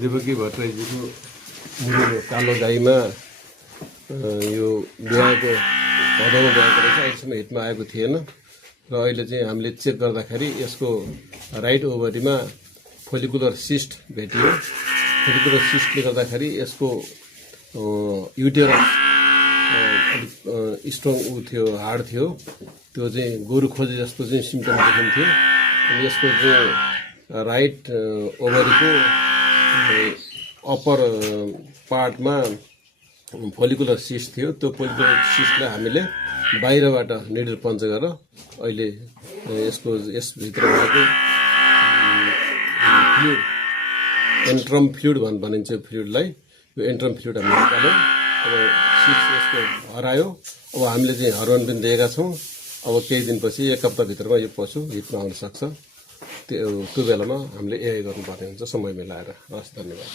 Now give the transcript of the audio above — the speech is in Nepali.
देवकी भट्टराईजीको मुनि कालो गाईमा यो बिहाको भदौमा बिहाको रहेछ। अहिलेसम्म हिटमा आएको थिएन र अहिले चाहिँ हामीले चेक गर्दाखेरि यसको राइट ओभरीमा फोलिकुलर सिस्ट भेटियो। फोलिकुलर सिस्टले गर्दाखेरि यसको युटेरस अलिक स्ट्रङ थियो, हार्ड थियो। त्यो चाहिँ गोरु खोजे जस्तो चाहिँ सिम्टम देखिन्थ्यो। अनि यसको चाहिँ राइट ओभरीको अप्पर पार्टमा फोलिकुलर सिस्ट थियो। त्यो फोलिकुलर सिस्टलाई हामीले बाहिरबाट निडल पञ्च गरेर अहिले यसभित्र भएको फ्लुइड, एन्ट्रम फ्लुइड भनिन्छ फ्लुइडलाई, यो एन्ट्रम फ्लुइड हामीले निकाल्यौँ। अब सिस्ट यसको हरायो। अब हामीले चाहिँ हर्मोन पनि दिएका छौँ। अब केही दिनपछि 1 हप्ताभित्रमा यो पशु हिटमा आउन सक्छ। त्यो बेलामा हामीले एआई गर्नुपर्ने हुन्छ समय मिलाएर। हस्, धन्यवाद।